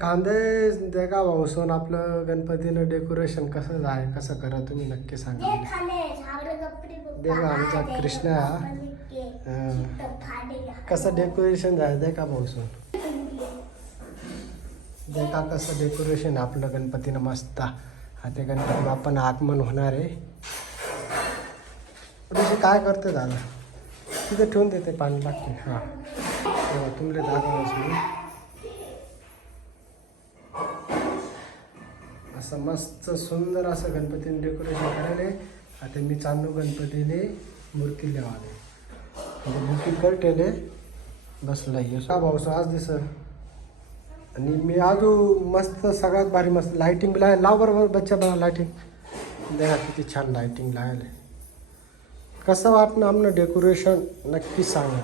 खांदे देखा भाऊसून आपलं गणपतीनं डेकोरेशन कसं आहे कसं करा तुम्ही नक्की सांगा. देवा आमचा कृष्ण. हा. कसं डेकोरेशन झालं देखा भाऊसून देखा कसं डेकोरेशन आपलं गणपतीनं मस्त. आता गणपती बाप्पानं आगमन होणार आहे. तसे काय करते दादा? तिथे ठेवून देते पाणी लागते हां. तेव्हा तुमले दाखवाच असं मस्त सुंदर असं गणपतीने डेकोरेशन करायले आता मी चांदू गणपतीने मूर्ती लिहावे म्हणजे मूर्ती कळटेले बसला का भाऊ आज दिस आणि मी आजू मस्त सगळ्यात भारी मस्त लाइटिंग लाय लाव बरोबर बच्चा बघा लायटिंग देखा किती छान लाईटिंग लायले कसं वाटणं आमनं डेकोरेशन नक्की सांगा.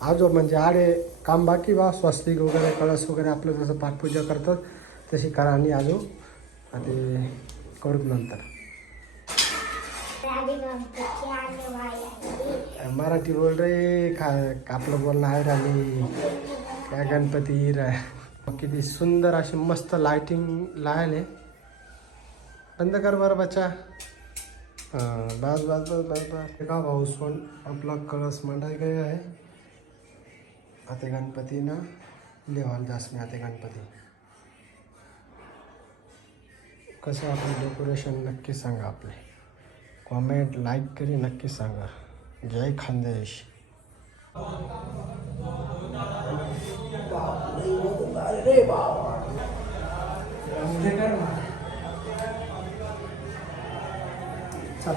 आजो म्हणजे आडे काम बाकी बा. स्वस्तिक वगैरे कळस वगैरे आपलं जसं पाठपूजा करतात तशी करा आणि आजो. आणि करूत नंतर. मराठी बोल रे खा आपलं बोलणं आहे राणी काय गणपती रा. किती सुंदर अशी मस्त लाइटिंग लायले बंद कर बरं बच्चा. हां बस बस बस बस बस. का भाऊ सोन आपला कळस मांडाय गया आहे. आता गणपतीनं लेवाल जास मी आता गणपती. कसं आपण डेकोरेशन नक्की सांगा आपले कॉमेंट लाईक करी नक्की सांगा जय खानदेश चल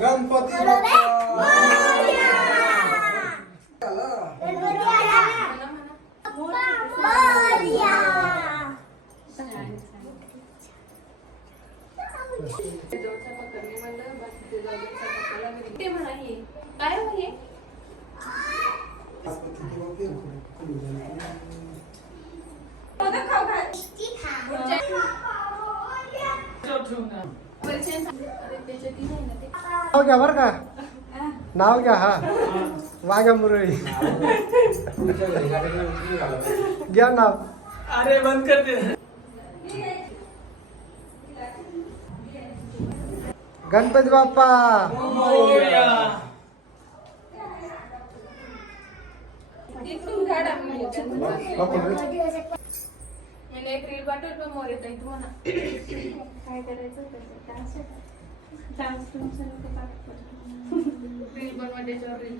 गणपती ते म्हणा हे काय हो हे परिचय सांग. नाव घ्या बरं का. नाव घ्या हा. वाघ्या मुरळी. घ्या नाव. अरे बंद कर दे गणपती बाप्पा. इथून एक रील पाठवल पण मोर येत तुम्हाला काय करायचं रील बनवा त्याच्यावर रील.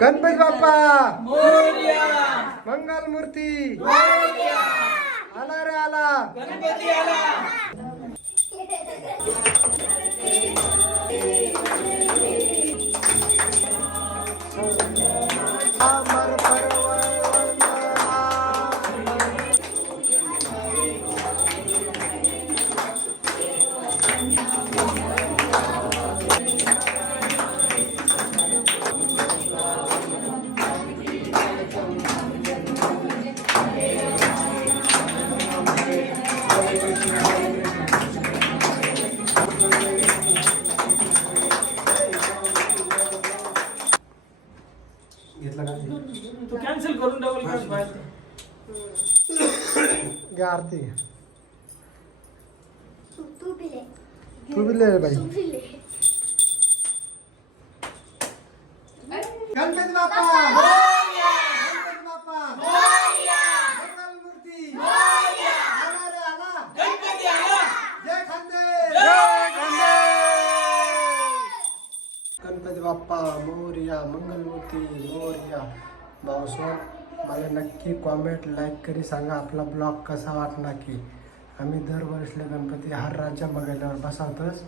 गणपती बाप्पा! मोरया मंगल मूर्ती आला रे आला! गणपती आला! घेतला का? तू कॅन्सल करून डबल कर बाहेर घ्या तू तू पिले तू बी ले बाई. तू पिले गणपती बाप्पा गणपती बाप्पा मंगलमूर्ती आला रे आला गणपती आला जय खांदे गणपती बाप्पा मोरया मंगलमूर्ती मोरया भाऊसोड मला नक्की कॉमेंट लाईक करी सांगा आपला ब्लॉग कसा वाटला की आम्ही दरवर्षीला गणपती हर राज्य बघायला बसवतोच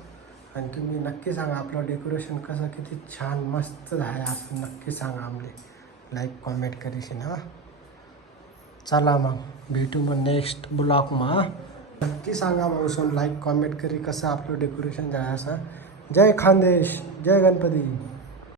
आणि तुम्ही नक्की सांगा आपलं डेकोरेशन कसं किती छान मस्त आहे असं नक्की सांगा आमले लाईक कॉमेंट करीशी ना चला मग भेटू मग नेक्स्ट ब्लॉग मग नक्की सांगा मग लाईक कॉमेंट करी कसं आपलं डेकोरेशन जाय असं जय खानदेश जय गणपती।